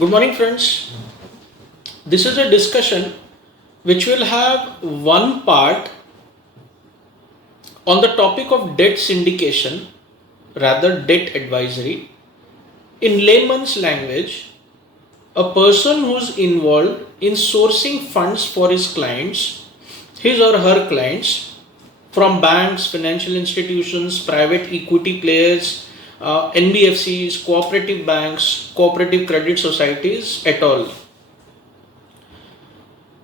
Good morning, friends. This is a discussion which will have one part on the topic of debt syndication, rather, debt advisory. In layman's language, a person who's involved in sourcing funds for his clients, his or her clients, from banks, financial institutions, private equity players, NBFCs, cooperative banks, cooperative credit societies, et al.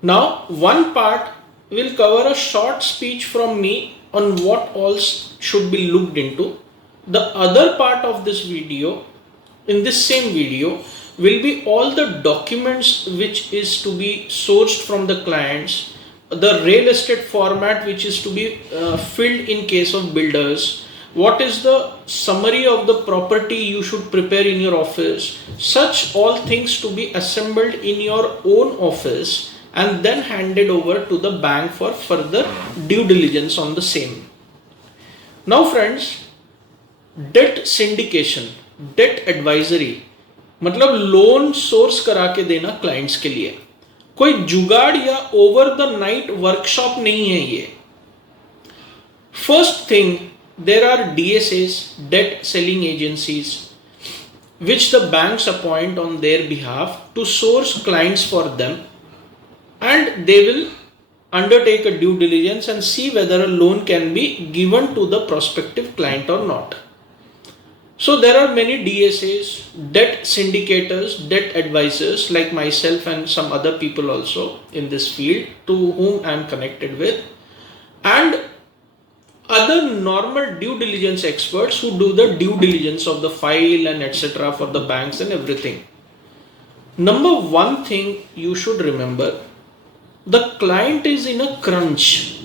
Now, one part will cover a short speech from me on what all should be looked into. The other part of this video, in this same video, will be all the documents which is to be sourced from the clients, the real estate format which is to be filled in case of builders, what is the summary of the property you should prepare in your office, such all things to be assembled in your own office and then handed over to the bank for further due diligence on the same. Now friends, debt syndication, debt advisory मतलब loan source करा के देना clients के लिए, कोई जुगाड़ या over the night workshop नहीं है ये. First thing, there are DSAs, debt selling agencies, which the banks appoint on their behalf to source clients for them, and they will undertake a due diligence and see whether a loan can be given to the prospective client or not. So there are many DSAs, debt syndicators, debt advisors like myself and some other people also in this field to whom I am connected with, and other normal due diligence experts who do the due diligence of the file and etc. for the banks and everything. Number one thing you should remember, the client is in a crunch.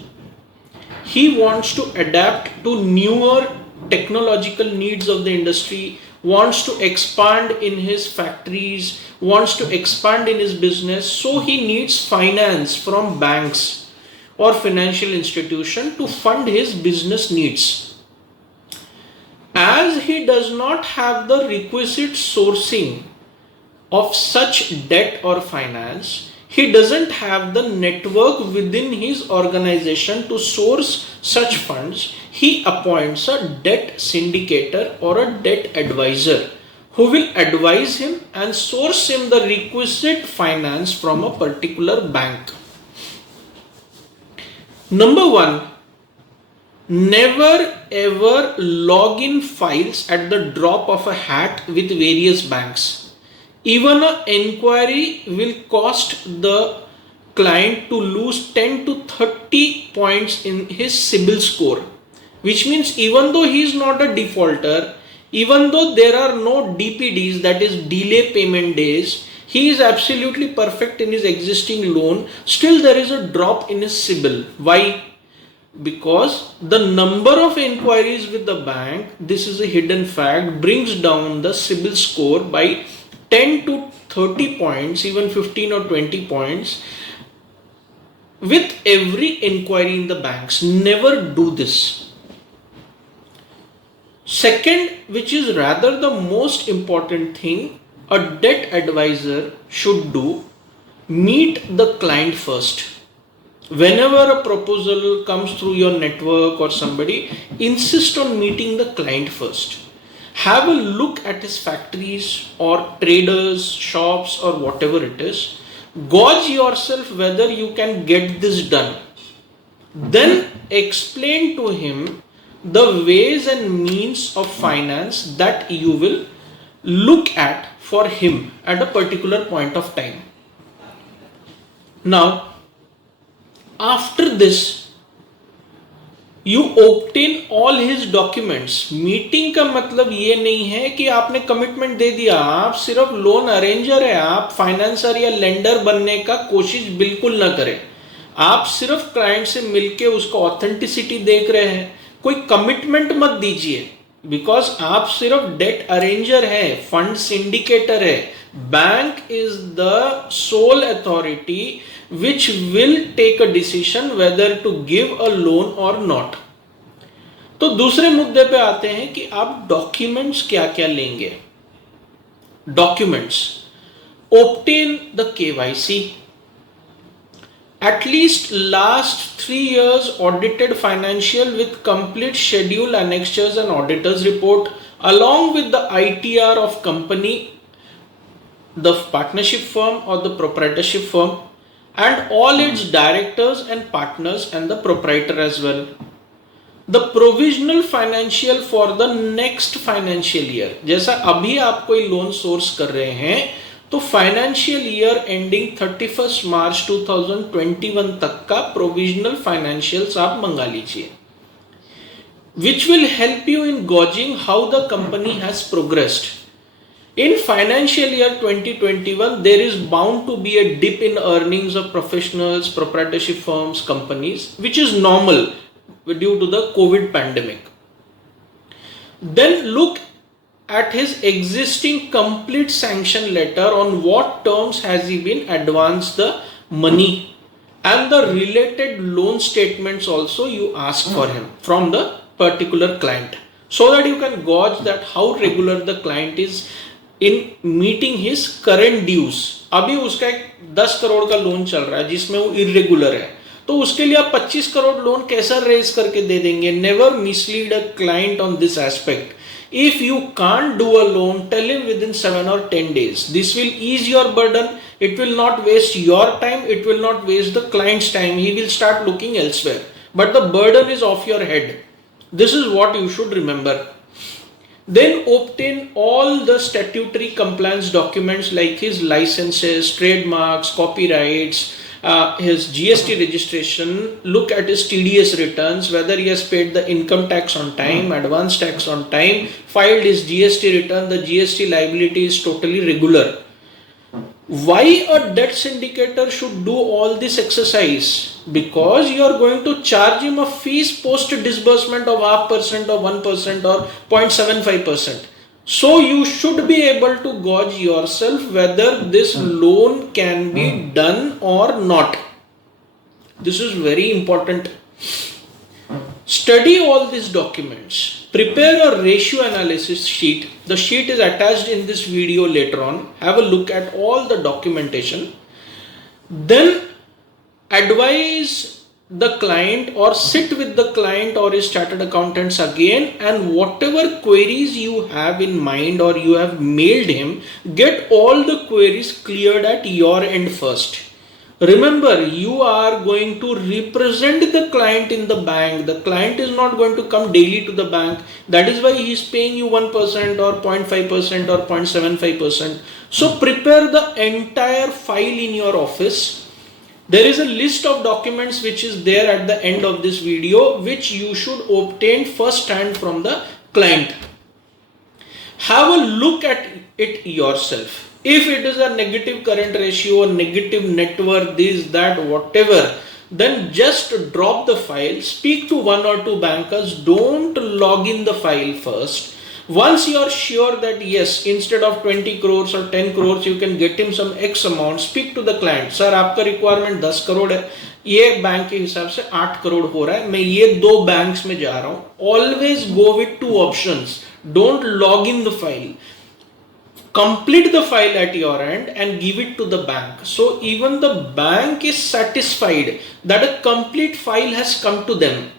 He wants to adapt to newer technological needs of the industry, wants to expand in his factories, wants to expand in his business, so he needs finance from banks or financial institution to fund his business needs. As he does not have the requisite sourcing of such debt or finance, he doesn't have the network within his organization to source such funds. He appoints a debt syndicator or a debt advisor who will advise him and source him the requisite finance from a particular bank. Number one, never ever log in files at the drop of a hat with various banks. Even an inquiry will cost the client to lose 10 to 30 points in his CIBIL score, which means even though he is not a defaulter, even though there are no DPDs, that is delay payment days, he is absolutely perfect in his existing loan, still there is a drop in his CIBIL. Why? Because the number of inquiries with the bank, this is a hidden fact, brings down the CIBIL score by 10 to 30 points, even 15 or 20 points with every inquiry in the banks. Never do this. Second, which is rather the most important thing a debt advisor should do, meet the client first. Whenever a proposal comes through your network or somebody, insist on meeting the client first. Have a look at his factories or traders, shops or whatever it is. Gauge yourself whether you can get this done. Then explain to him the ways and means of finance that you will look at for him at a particular point of time. Now, after this, you obtain all his documents. Meeting का मतलब ये नहीं है कि आपने commitment दे दिया, आप सिर्फ लोन अरेंजर है, आप फाइनेंसर या लेंडर बनने का कोशिश बिल्कुल ना करें. आप सिर्फ क्लाइंट से मिलके उसका ऑथेंटिसिटी देख रहे हैं, कोई कमिटमेंट मत दीजिए, बिकॉज आप सिर्फ डेट अरेंजर है, फंड सिंडिकेटर है. Bank is the soul authority which will take a decision whether to give a loan or not. तो दूसरे मुद्दे पे आते हैं कि आप डॉक्यूमेंट्स क्या क्या लेंगे. Documents, Obtain the KYC. At least last 3 years audited financial with complete schedule, annexures and auditor's report along with the ITR of company, the partnership firm or the proprietorship firm, and all its directors and partners and the proprietor as well. The provisional financial for the next financial year. जैसा अभी आप कोई loan source कर रहे हैं तो financial year ending 31 मार्च 2021 तक का प्रोविजनल फाइनेंशियल्स आप मंगा लीजिए, which will help you in gauging how the company has progressed. In financial year 2021, there is bound to be a dip in earnings of professionals, proprietorship firms, companies, which is normal due to the COVID pandemic. Then look at his existing complete sanction letter, on what terms has he been advanced the money, and the related loan statements also you ask for him from the particular client, so that you can gauge that how regular the client is in meeting his current dues. अभी उसका एक 10 करोड़ का loan चल रहा है जिसमें वो irregular है, तो उसके लिए आप 25 करोड़ लोन कैसा रेज करके दे देंगे? Never mislead a client on this aspect. If you can't do a loan, tell him within 7 or 10 days. This will ease your burden. It will not waste your time. It will not waste the client's time. He will start looking elsewhere. But the burden is off your head. This is what you should remember. Then obtain all the statutory compliance documents like his licenses, trademarks, copyrights, his GST registration. Look at his TDS returns, whether he has paid the income tax on time, advance tax on time, filed his GST return, the GST liability is totally regular. Why a debt syndicator should do all this exercise? Because you are going to charge him a fees post disbursement of 0.5% or 1% or 0.75%. So you should be able to gauge yourself whether this loan can be done or not. This is very important. Study all these documents. Prepare a ratio analysis sheet. The sheet is attached in this video later on. Have a look at all the documentation. Then advise the client or sit with the client or his chartered accountants again, and whatever queries you have in mind or you have mailed him, get all the queries cleared at your end first. Remember, you are going to represent the client in the bank. The client is not going to come daily to the bank. That is why he is paying you 1% or 0.5% or 0.75%. So prepare the entire file in your office. There is a list of documents which is there at the end of this video, which you should obtain first hand from the client. Have a look at it yourself. If it is a negative current ratio, a negative net worth, this, that, whatever, then just drop the file, speak to 1 or 2 bankers, don't log in the file first. Once you are sure that yes, instead of 20 crores or 10 crores, you can get him some X amount, speak to the client. Sir, आपका requirement 10 crore है, ये bank के हिसाब से 8 करोड़ हो रहा है, मैं ये 2 banks में जा रहा हूँ. Always go with 2 options. Don't log in the file. Complete the file at your end and give it to the bank. So even the bank is satisfied that a complete file has come to them.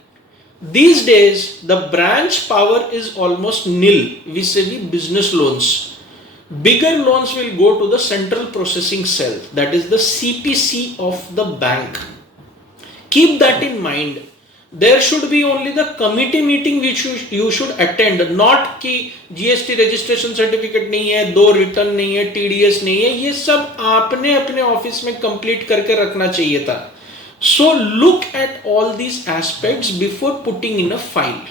These days, the branch power is almost nil vis-a-vis business loans. Bigger loans will go to the central processing cell, that is the CPC of the bank. Keep that in mind. There should be only the committee meeting which you should attend, not कि GST registration certificate नहीं है, 2 return नहीं है, TDS नहीं है, ये सब आपने अपने ऑफिस में complete करके रखना चाहिए था. So look at all these aspects before putting in a file.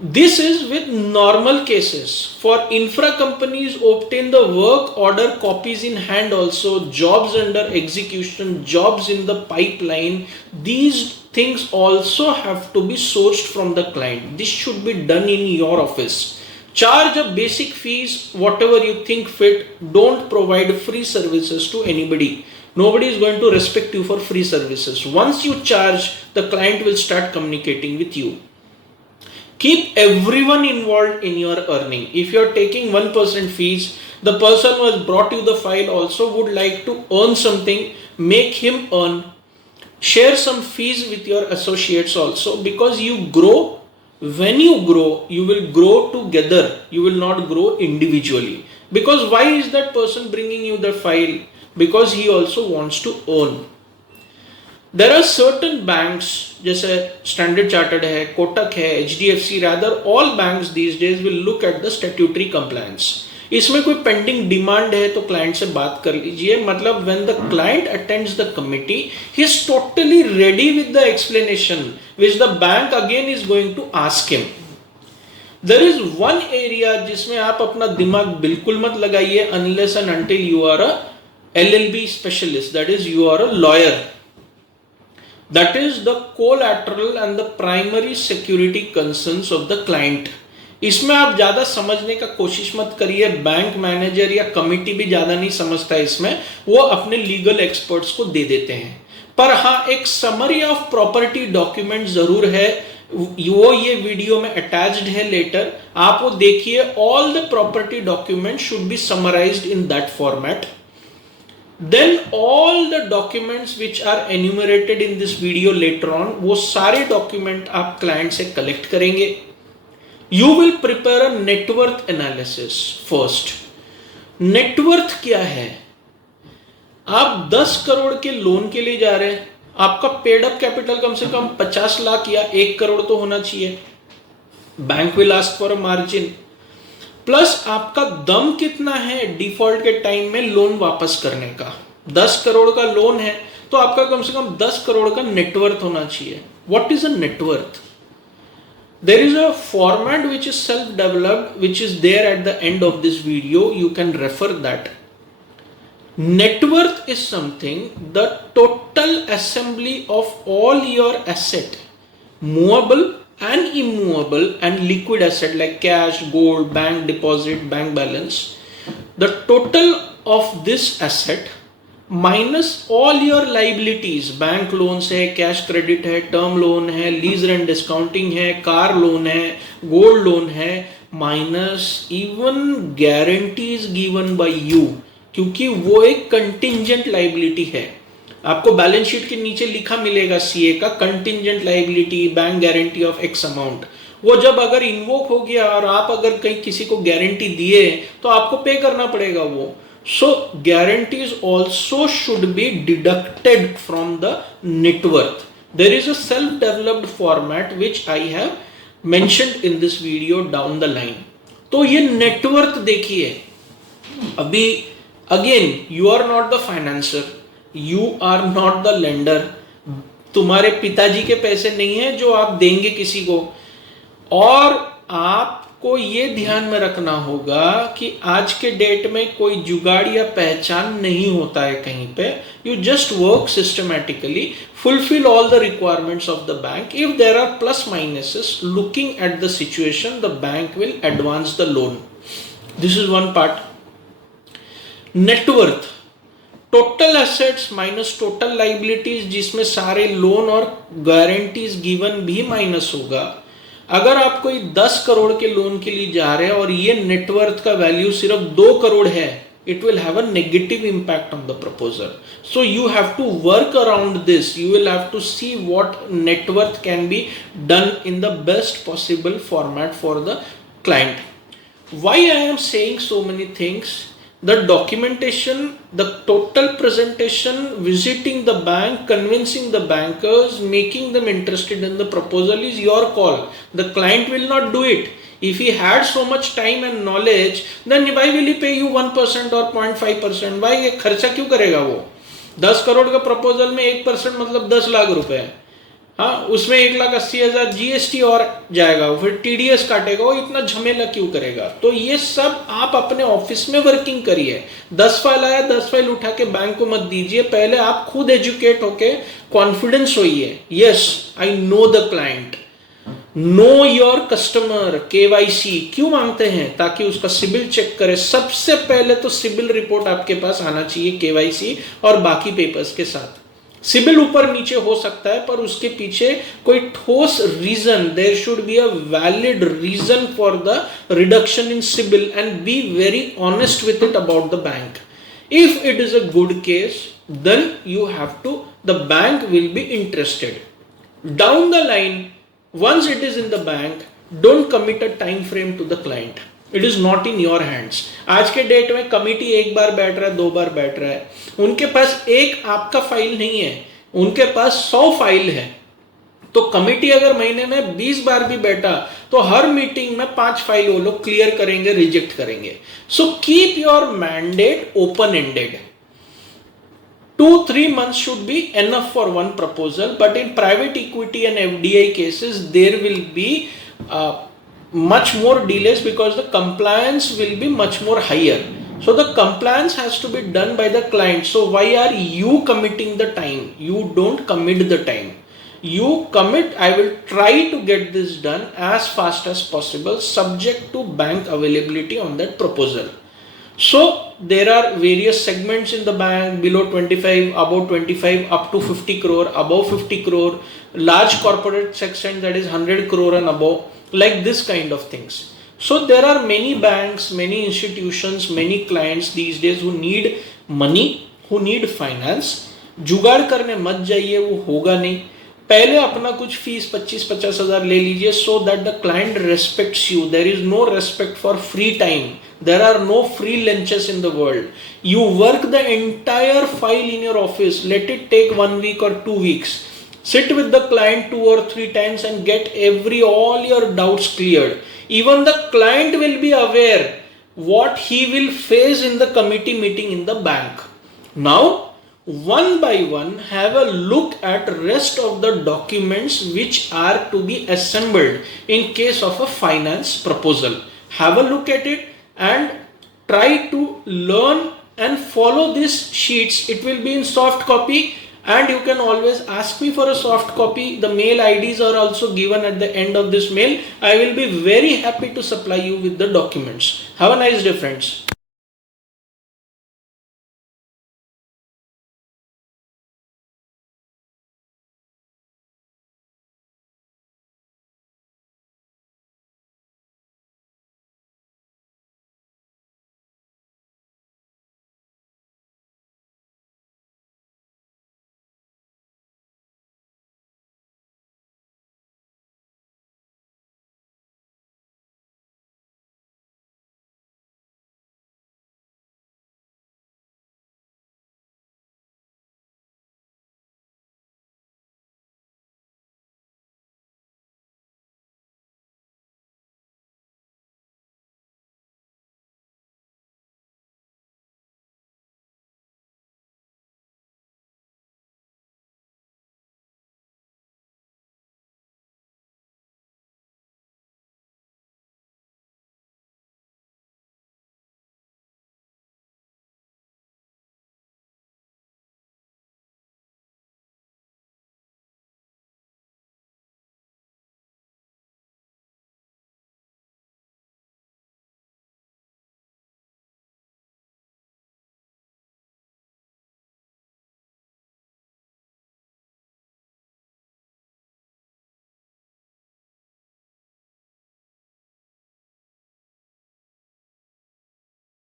This is with normal cases. For infra companies, obtain the work order copies in hand also, jobs under execution, jobs in the pipeline. These things also have to be sourced from the client. This should be done in your office. Charge a basic fees, whatever you think fit. Don't provide free services to anybody. Nobody is going to respect you for free services. Once you charge, the client will start communicating with you. Keep everyone involved in your earning. If you're taking 1% fees, the person who has brought you the file also would like to earn something. Make him earn. Share some fees with your associates also, because you grow. When you grow, you will grow together. You will not grow individually. Because why is that person bringing you the file? Because he also wants to earn. There are certain banks, जैसे Standard Chartered है, कोटक है, HDFC, rather all banks these days will look at the statutory compliance. इसमें कोई pending demand है तो client से बात कर लीजिए. मतलब when the client attends the committee, he is totally ready with the explanation which the bank again is going to ask him. There is one area जिसमें आप अपना दिमाग बिल्कुल मत लगाइए unless and until you are a LLB specialist, that is you are a lawyer. That is the collateral and the primary security concerns of the client. इसमें आप ज़्यादा समझने का कोशिश मत करिए. बैंक मैनेजर या कमिटी भी ज़्यादा नहीं समझता इसमें, वो अपने लीगल एक्सपर्ट्स को दे देते हैं. पर हाँ, एक समरी ऑफ प्रॉपर्टी डॉक्यूमेंट जरूर है, वो ये वीडियो में अटैच्ड है लेटर, आप वो देखिए. All the property document should be summarised in that format. Then all the documents which are enumerated in this video later on, वो सारे डॉक्यूमेंट आप क्लाइंट से कलेक्ट करेंगे. You will prepare a net worth analysis first. Net worth क्या है? आप 10 करोड़ के loan के लिए जा रहे हैं, आपका पेड अप कैपिटल कम से कम 50 लाख या 1 करोड़ तो होना चाहिए. Bank will ask for a margin. Plus आपका दम कितना है डिफॉल्ट के टाइम में लोन वापस करने का. 10 करोड़ का लोन है तो आपका कम से कम 10 करोड़ का नेटवर्थ होना चाहिए. What is a net worth? There is a format which is self developed, which is there at the end of this video. You can refer that. Net worth is something, the total assembly of all your asset, movable and immovable and liquid asset like cash, gold, bank deposit, bank balance. The total of this asset minus all your liabilities, bank loans है, cash credit है, term loan है, lease rent discounting है, car loan है, gold loan है, minus even guarantees given by you, क्योंकि वो एक contingent liability है. आपको बैलेंस शीट के नीचे लिखा मिलेगा सीए का contingent liability, bank guarantee of x amount. वो जब अगर इन्वोक हो गया और आप अगर कहीं किसी को गारंटी दिए तो आपको पे करना पड़ेगा वो. So guarantees also should be deducted from the net worth. There is a self developed format which I have mentioned in this video down the line. तो ये नेटवर्थ देखिए. अभी again you are not the financer, you are not the lender. तुम्हारे पिताजी के पैसे नहीं है जो आप देंगे किसी को. और आपको ये ध्यान में रखना होगा कि आज के डेट में कोई जुगाड़ या पहचान नहीं होता है कहीं पे. You just work systematically, fulfill all the requirements of the bank. If there are plus minuses, looking at the situation, the bank will advance the loan. This is one part. Net worth, total assets minus total liabilities, जिसमें सारे loan और guarantees given भी minus होगा. अगर आप कोई 10 करोड़ के loan के लिए जा रहे हैं और ये नेटवर्थ का वैल्यू सिर्फ 2 करोड़ है, it will have a negative impact on the proposal. So you have to work around this. You will have to see what net worth can be done in the best possible format for the client. Why I am saying so many things? The documentation, the total presentation, visiting the bank, convincing the bankers, making them interested in the proposal is your call. The client will not do it. If he had so much time and knowledge, then why will he pay you 1% or 0.5%? Why ये खर्चा क्यों करेगा वो? 10 करोड़ का proposal में 1% मतलब 10 लाख रुपए है. हाँ, उसमें 1,80,000 जीएसटी और जाएगा, फिर टीडीएस काटेगा, वो इतना झमेला क्यों करेगा? तो ये सब आप अपने ऑफिस में वर्किंग करिए. 10 फाइल आया, 10 फाइल उठा के बैंक को मत दीजिए. पहले आप खुद एजुकेट होके कॉन्फिडेंस होइए. Yes, I know the client, know your customer. KYC क्यों मांगते हैं? ताकि उसका सिबिल चेक करे. सबसे पहले तो सिबिल रिपोर्ट आपके पास आना चाहिए केवाईसी और बाकी पेपर्स के साथ. सिबिल ऊपर नीचे हो सकता है, पर उसके पीछे कोई ठोस reason, there should be a valid reason for the reduction in CIBIL and be very honest with it about the bank. If it is a good case, then you have to, the bank will be interested. Down the line, once it is in the bank, don't commit a time frame to the client. It is not in your hands. आज के date में committee एक बार बैठ रहा है, 2 बार बैठ रहा है, उनके पास एक आपका फाइल नहीं है, उनके पास 100 फाइल है. तो कमिटी अगर महीने में 20 बार भी बैठा तो हर मीटिंग में 5 फाइल वो लोग क्लियर करेंगे, रिजेक्ट करेंगे. So keep your mandate open ended. 2-3 months should be enough for one proposal, but in private equity and FDI cases there will be much more delays because the compliance will be much more higher. So the compliance has to be done by the client. So why are you committing the time? You don't commit the time. You commit, I will try to get this done as fast as possible subject to bank availability on that proposal. So there are various segments in the bank, below 25, above 25, up to 50 crore, above 50 crore, large corporate section that is 100 crore and above, like this kind of things. So there are many banks, many institutions, many clients these days who need money, who need finance. जुगाड़ करने मत जाइए, वो होगा नहीं. पहले अपना कुछ फीस 25-50 हजार ले लीजिए, so that the client respects you. There is no respect for free time. There are no free lunches in the world. You work the entire file in your office. Let it take 1 week or 2 weeks. Sit with the client 2 or 3 times and get all your doubts cleared. Even the client will be aware what he will face in the committee meeting in the bank. Now one by one have a look at rest of the documents which are to be assembled in case of a finance proposal. Have a look at it and try to learn and follow these sheets. It will be in soft copy and you can always ask me for a soft copy. The mail IDs are also given at the end of this mail. I will be very happy to supply you with the documents. Have a nice day, friends.